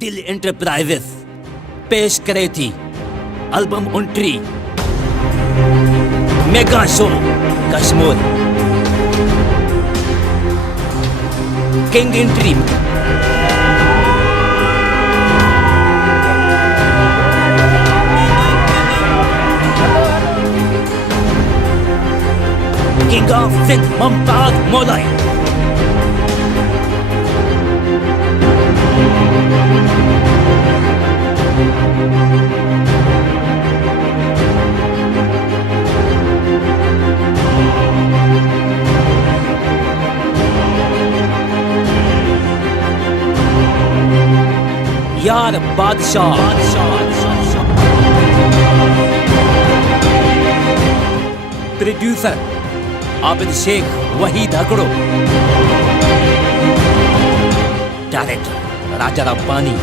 दिल एंटरप्राइजेस पेश करे थी album entry mega show Kashmir king entry king of Sindh Mumtaz Molai यार बादशाह प्रोड्यूसर आबिद शेख वहीद हकड़ो डायरेक्टर राजा रब्बानी